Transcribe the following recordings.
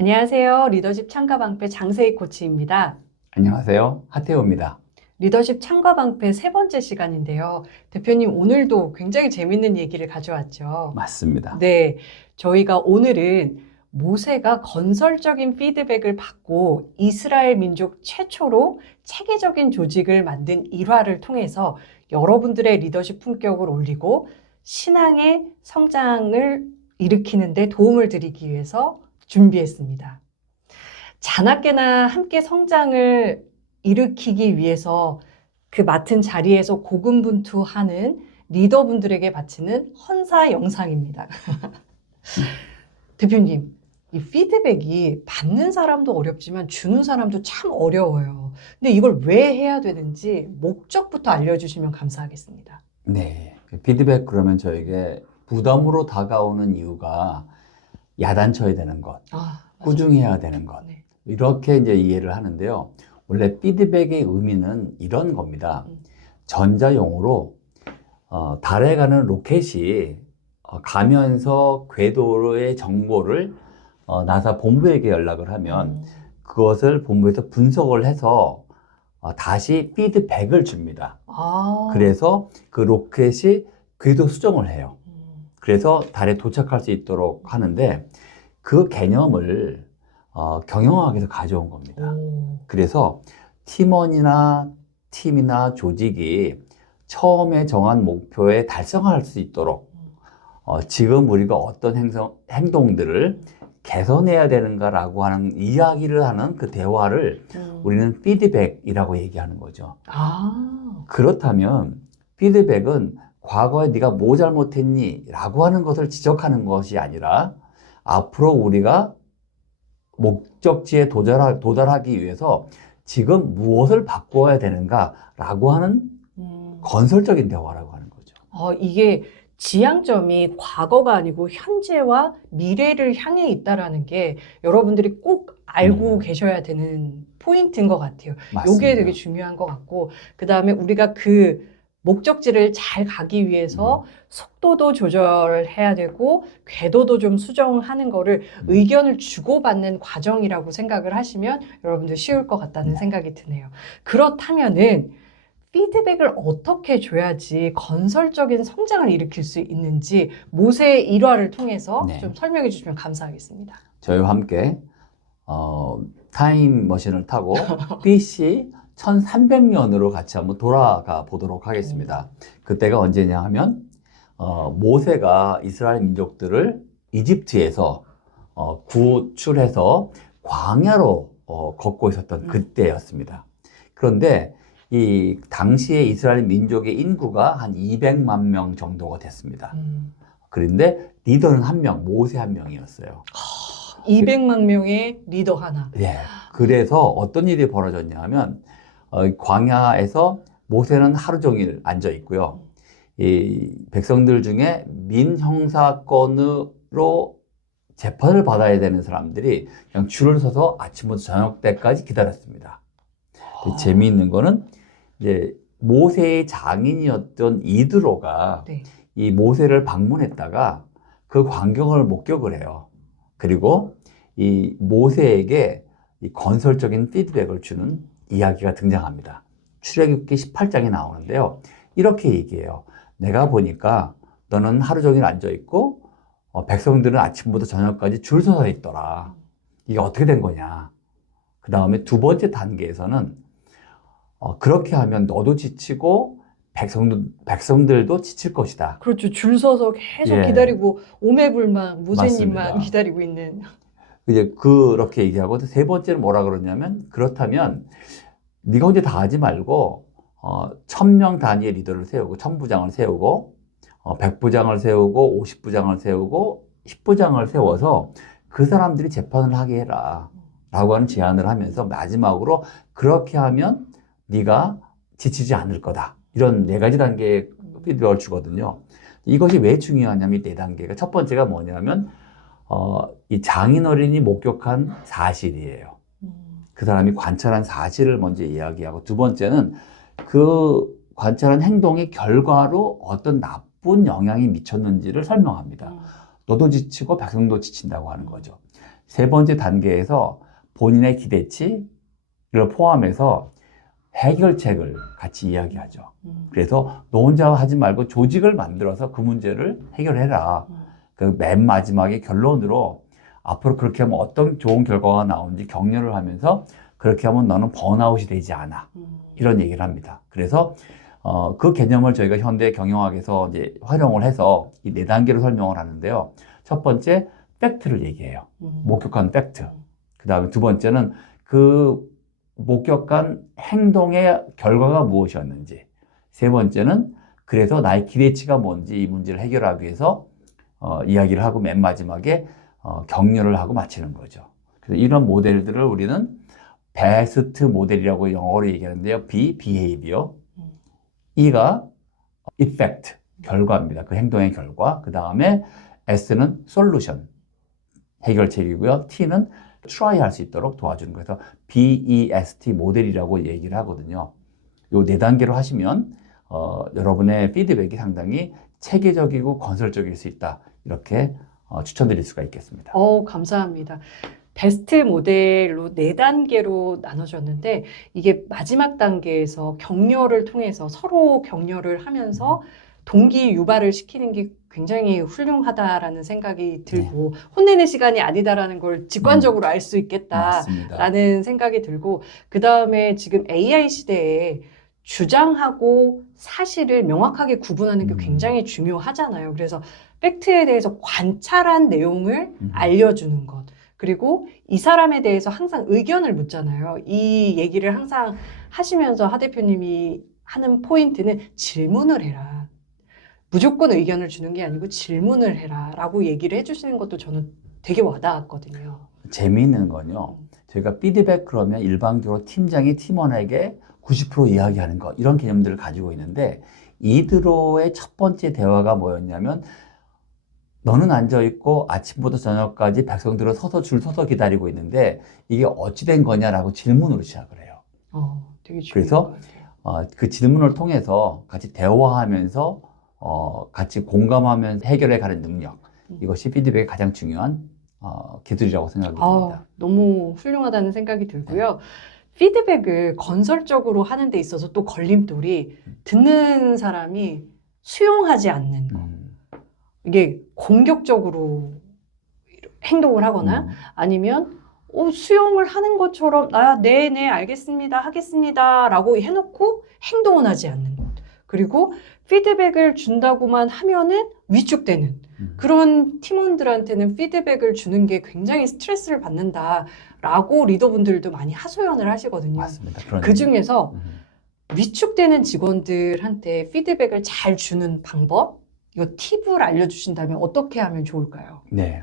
안녕하세요. 리더십 창가방패 장세희 코치입니다. 안녕하세요. 하태호입니다. 리더십 창가방패 세 번째 시간인데요. 대표님, 오늘도 굉장히 재밌는 얘기를 가져왔죠. 맞습니다. 네, 저희가 오늘은 모세가 건설적인 피드백을 받고 이스라엘 민족 최초로 체계적인 조직을 만든 일화를 통해서 여러분들의 리더십 품격을 올리고 신앙의 성장을 일으키는 데 도움을 드리기 위해서 준비했습니다. 자나깨나 함께 성장을 일으키기 위해서 그 맡은 자리에서 고군분투하는 리더분들에게 바치는 헌사 영상입니다. 대표님, 이 피드백이 받는 사람도 어렵지만 주는 사람도 참 어려워요. 근데 이걸 왜 해야 되는지 목적부터 알려주시면 감사하겠습니다. 네. 피드백 그러면 저에게 부담으로 다가오는 이유가 야단쳐야 되는 것, 맞아요. 꾸중해야 되는 것. 네. 이렇게 이제 이해를 하는데요. 원래 피드백의 의미는 이런 겁니다. 전자용으로 달에 가는 로켓이 가면서 궤도의 정보를 나사 본부에게 연락을 하면 그것을 본부에서 분석을 해서 다시 피드백을 줍니다. 그래서 그 로켓이 궤도 수정을 해요. 그래서 달에 도착할 수 있도록 하는데 그 개념을 경영학에서 가져온 겁니다. 그래서 팀원이나 팀이나 조직이 처음에 정한 목표에 달성할 수 있도록 지금 우리가 어떤 행동들을 개선해야 되는가라고 하는 이야기를 하는 그 대화를 우리는 피드백이라고 얘기하는 거죠. 그렇다면 피드백은 과거에 네가 뭐 잘못했니? 라고 하는 것을 지적하는 것이 아니라 앞으로 우리가 목적지에 도달하기 위해서 지금 무엇을 바꿔야 되는가? 라고 하는 건설적인 대화라고 하는 거죠. 이게 지향점이 과거가 아니고 현재와 미래를 향해 있다라는 게 여러분들이 꼭 알고 계셔야 되는 포인트인 것 같아요. 맞습니다. 이게 되게 중요한 것 같고, 그 다음에 우리가 그 목적지를 잘 가기 위해서 속도도 조절해야 되고 궤도도 좀 수정하는 거를 의견을 주고받는 과정이라고 생각을 하시면 여러분들 쉬울 것 같다는 생각이 드네요. 그렇다면은 피드백을 어떻게 줘야지 건설적인 성장을 일으킬 수 있는지 모세의 일화를 통해서 좀 설명해 주시면 감사하겠습니다. 저희와 함께 타임머신을 타고 BC 1300년으로 같이 한번 돌아가 보도록 하겠습니다. 그때가 언제냐 하면 모세가 이스라엘 민족들을 이집트에서 구출해서 광야로 걷고 있었던 그때였습니다. 그런데 이 당시에 이스라엘 민족의 인구가 한 200만 명 정도가 됐습니다. 그런데 리더는 한 명, 모세 한 명이었어요. 200만 명의 리더 하나. 예. 그래서 어떤 일이 벌어졌냐 하면 광야에서 모세는 하루 종일 앉아 있고요. 이 백성들 중에 민형사건으로 재판을 받아야 되는 사람들이 그냥 줄을 서서 아침부터 저녁 때까지 기다렸습니다. 재미있는 거는 이제 모세의 장인이었던 이드로가 이 모세를 방문했다가 그 광경을 목격을 해요. 그리고 이 모세에게 이 건설적인 피드백을 주는 이야기가 등장합니다. 출애굽기 18장에 나오는데요. 이렇게 얘기해요. 내가 보니까 너는 하루 종일 앉아있고 백성들은 아침부터 저녁까지 줄 서서 있더라. 이게 어떻게 된 거냐. 그 다음에 두 번째 단계에서는 그렇게 하면 너도 지치고 백성들도 지칠 것이다. 그렇죠. 줄 서서 계속 기다리고 오매불망 모세님만 맞습니다. 기다리고 있는. 이제 그렇게 얘기하고 세 번째는 뭐라 그러냐면 그렇다면 네가 혼자 다 하지 말고 1000명 단위의 리더를 세우고 1000부장을 세우고 100부장을 세우고 50부장을 세우고 10부장을 세워서 그 사람들이 재판을 하게 해라 라고 하는 제안을 하면서 마지막으로 그렇게 하면 네가 지치지 않을 거다. 이런 4가지 단계의 피드백을 주거든요. 이것이 왜 중요하냐면 이 4단계가 첫 번째가 뭐냐면 이 장인어른이 목격한 사실이에요. 그 사람이 관찰한 사실을 먼저 이야기하고 두 번째는 그 관찰한 행동의 결과로 어떤 나쁜 영향이 미쳤는지를 설명합니다. 너도 지치고 백성도 지친다고 하는 거죠. 세 번째 단계에서 본인의 기대치를 포함해서 해결책을 같이 이야기하죠. 그래서 너 혼자 하지 말고 조직을 만들어서 그 문제를 해결해라. 그 맨 마지막에 결론으로 앞으로 그렇게 하면 어떤 좋은 결과가 나오는지 격려를 하면서 그렇게 하면 너는 번아웃이 되지 않아. 이런 얘기를 합니다. 그래서 그 개념을 저희가 현대 경영학에서 이제 활용을 해서 이 네 단계로 설명을 하는데요. 첫 번째, 팩트를 얘기해요. 목격한 팩트. 그 다음에 두 번째는 그 목격한 행동의 결과가 무엇이었는지. 세 번째는 그래서 나의 기대치가 뭔지 이 문제를 해결하기 위해서 이야기를 하고 맨 마지막에 격려를 하고 마치는 거죠. 그래서 이런 모델들을 우리는 베스트 모델이라고 영어로 얘기하는데요. B, behavior. E가 effect, 결과입니다. 그 행동의 결과. 그 다음에 S는 solution, 해결책이고요. T는 try 할 수 있도록 도와주는 거예요. 그래서 BEST 모델이라고 얘기를 하거든요. 요 네 단계로 하시면 여러분의 피드백이 상당히 체계적이고 건설적일 수 있다. 이렇게 추천드릴 수가 있겠습니다. 감사합니다. 베스트 모델로 네 단계로 나눠졌는데 이게 마지막 단계에서 격려를 통해서 서로 격려를 하면서 동기 유발을 시키는 게 굉장히 훌륭하다라는 생각이 들고 혼내는 시간이 아니다라는 걸 직관적으로 알 수 있겠다라는 맞습니다. 생각이 들고 그 다음에 지금 AI 시대에 주장하고 사실을 명확하게 구분하는 게 굉장히 중요하잖아요. 그래서 팩트에 대해서 관찰한 내용을 알려주는 것. 그리고 이 사람에 대해서 항상 의견을 묻잖아요. 이 얘기를 항상 하시면서 하 대표님이 하는 포인트는 질문을 해라. 무조건 의견을 주는 게 아니고 질문을 해라 라고 얘기를 해주시는 것도 저는 되게 와닿았거든요. 재미있는 건요. 저희가 피드백 그러면 일반적으로 팀장이 팀원에게 90% 이야기하는 것 이런 개념들을 가지고 있는데 이드로의 첫 번째 대화가 뭐였냐면 너는 앉아있고 아침부터 저녁까지 백성들은 줄 서서 기다리고 있는데 이게 어찌 된 거냐라고 질문으로 시작을 해요. 되게 중요한 그래서 것 같아요. 그 질문을 통해서 같이 대화하면서 같이 공감하면서 해결해 가는 능력 이것이 피드백의 가장 중요한 기술이라고 생각이 듭니다. 너무 훌륭하다는 생각이 들고요. 피드백을 건설적으로 하는 데 있어서 또 걸림돌이 듣는 사람이 수용하지 않는 거. 이게 공격적으로 행동을 하거나 아니면 수용을 하는 것처럼 네네 알겠습니다 하겠습니다 라고 해놓고 행동은 하지 않는 것. 그리고 피드백을 준다고만 하면은 위축되는 그런 팀원들한테는 피드백을 주는 게 굉장히 스트레스를 받는다라고 리더분들도 많이 하소연을 하시거든요. 맞습니다. 그 중에서 위축되는 직원들한테 피드백을 잘 주는 방법, 이거 팁을 알려주신다면 어떻게 하면 좋을까요? 네.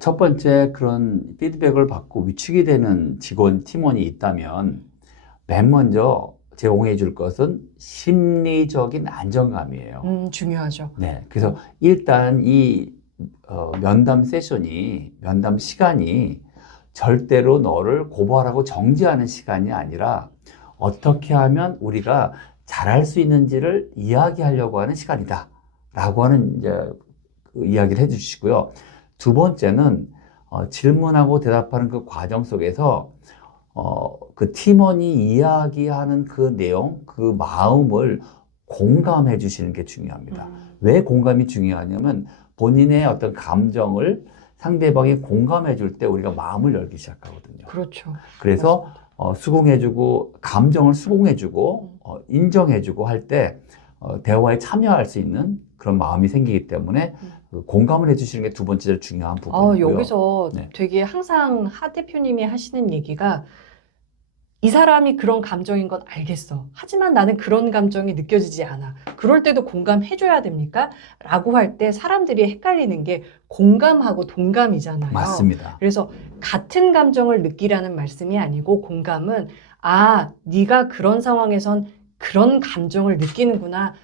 첫 번째 그런 피드백을 받고 위축이 되는 팀원이 있다면 맨 먼저 제공해 줄 것은 심리적인 안정감이에요. 중요하죠. 네. 그래서 일단 이 면담 시간이 절대로 너를 고발하고 정지하는 시간이 아니라 어떻게 하면 우리가 잘할 수 있는지를 이야기하려고 하는 시간이다. 라고 하는 이제 그 이야기를 해 주시고요. 두 번째는 질문하고 대답하는 그 과정 속에서 그 팀원이 이야기하는 그 내용, 그 마음을 공감해 주시는 게 중요합니다. 왜 공감이 중요하냐면 본인의 어떤 감정을 상대방이 공감해 줄 때 우리가 마음을 열기 시작하거든요. 그렇죠. 그래서 수긍해주고 감정을 수긍해주고 인정해주고 할 때 대화에 참여할 수 있는 그런 마음이 생기기 때문에 공감을 해주시는 게 두 번째 중요한 부분이고요. 여기서 되게 항상 하 대표님이 하시는 얘기가 이 사람이 그런 감정인 건 알겠어. 하지만 나는 그런 감정이 느껴지지 않아. 그럴 때도 공감해줘야 됩니까? 라고 할 때 사람들이 헷갈리는 게 공감하고 동감이잖아요. 맞습니다. 그래서 같은 감정을 느끼라는 말씀이 아니고 공감은 네가 그런 상황에선 그런 감정을 느끼는구나.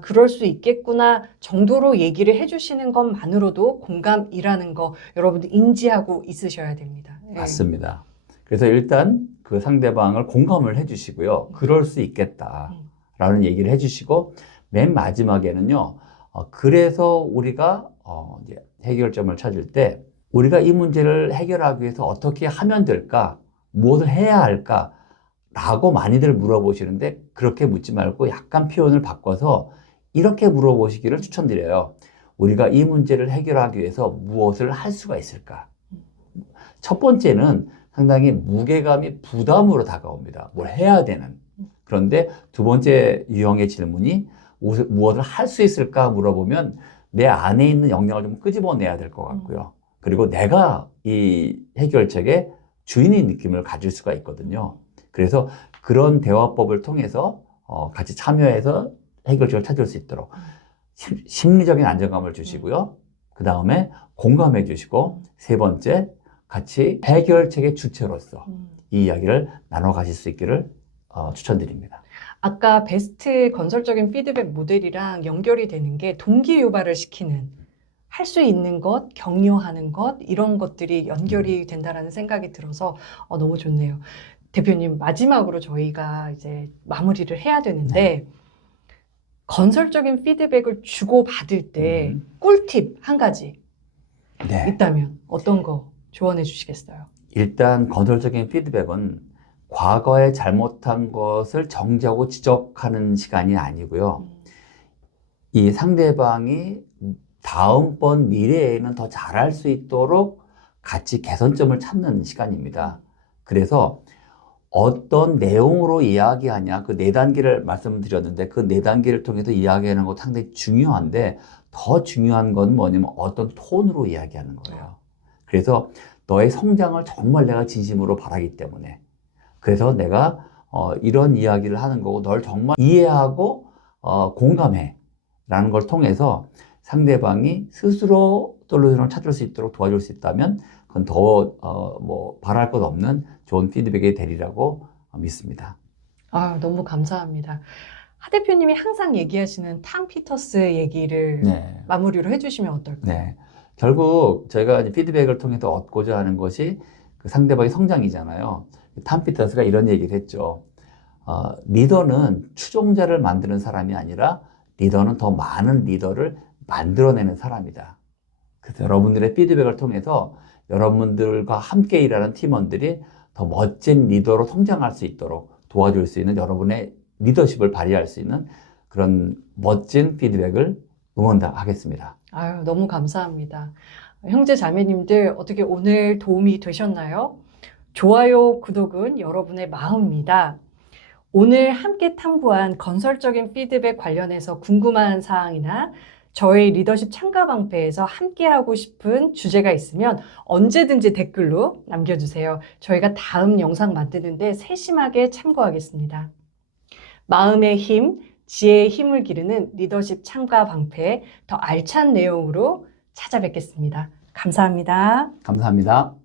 그럴 수 있겠구나 정도로 얘기를 해주시는 것만으로도 공감이라는 거 여러분들 인지하고 있으셔야 됩니다. 맞습니다. 그래서 일단 그 상대방을 공감을 해주시고요. 그럴 수 있겠다라는 얘기를 해주시고 맨 마지막에는요. 그래서 우리가 이제 해결점을 찾을 때 우리가 이 문제를 해결하기 위해서 어떻게 하면 될까? 무엇을 해야 할까? 라고 많이들 물어보시는데 그렇게 묻지 말고 약간 표현을 바꿔서 이렇게 물어보시기를 추천드려요. 우리가 이 문제를 해결하기 위해서 무엇을 할 수가 있을까? 첫 번째는 상당히 무게감이 부담으로 다가옵니다. 뭘 해야 되는. 그런데 두 번째 유형의 질문이 무엇을 할 수 있을까 물어보면 내 안에 있는 역량을 좀 끄집어내야 될 것 같고요. 그리고 내가 이 해결책의 주인의 느낌을 가질 수가 있거든요. 그래서 그런 대화법을 통해서 같이 참여해서 해결책을 찾을 수 있도록 심리적인 안정감을 주시고요. 그 다음에 공감해 주시고 세 번째 같이 해결책의 주체로서 이 이야기를 나눠 가실 수 있기를 추천드립니다. 아까 베스트 건설적인 피드백 모델이랑 연결이 되는 게 동기 유발을 시키는 할 수 있는 것, 격려하는 것 이런 것들이 연결이 된다라는 생각이 들어서 너무 좋네요. 대표님 마지막으로 저희가 이제 마무리를 해야 되는데 건설적인 피드백을 주고받을 때 꿀팁 한 가지 네. 있다면 어떤 거 조언해 주시겠어요? 일단 건설적인 피드백은 과거에 잘못한 것을 정지하고 지적하는 시간이 아니고요. 이 상대방이 다음번 미래에는 더 잘할 수 있도록 같이 개선점을 찾는 시간입니다. 그래서 어떤 내용으로 이야기하냐, 그 네 단계를 말씀드렸는데 그 네 단계를 통해서 이야기하는 것도 상당히 중요한데 더 중요한 건 뭐냐면 어떤 톤으로 이야기하는 거예요. 그래서 너의 성장을 정말 내가 진심으로 바라기 때문에 그래서 내가 이런 이야기를 하는 거고 널 정말 이해하고 공감해 라는 걸 통해서 상대방이 스스로 솔루션을 찾을 수 있도록 도와줄 수 있다면 그건 더 바랄 것 없는 좋은 피드백이 되리라고 믿습니다. 너무 감사합니다. 하 대표님이 항상 얘기하시는 탐 피터스 얘기를 마무리로 해주시면 어떨까요? 네. 결국 저희가 이제 피드백을 통해서 얻고자 하는 것이 그 상대방의 성장이잖아요. 탐 피터스가 이런 얘기를 했죠. 리더는 추종자를 만드는 사람이 아니라 리더는 더 많은 리더를 만들어내는 사람이다. 그래서 여러분들의 피드백을 통해서 여러분들과 함께 일하는 팀원들이 더 멋진 리더로 성장할 수 있도록 도와줄 수 있는 여러분의 리더십을 발휘할 수 있는 그런 멋진 피드백을 응원하겠습니다. 너무 감사합니다. 형제 자매님들 어떻게 오늘 도움이 되셨나요? 좋아요, 구독은 여러분의 마음입니다. 오늘 함께 탐구한 건설적인 피드백 관련해서 궁금한 사항이나 저희 리더십 참가 방패에서 함께하고 싶은 주제가 있으면 언제든지 댓글로 남겨주세요. 저희가 다음 영상 만드는데 세심하게 참고하겠습니다. 마음의 힘, 지혜의 힘을 기르는 리더십 참가 방패 더 알찬 내용으로 찾아뵙겠습니다. 감사합니다. 감사합니다.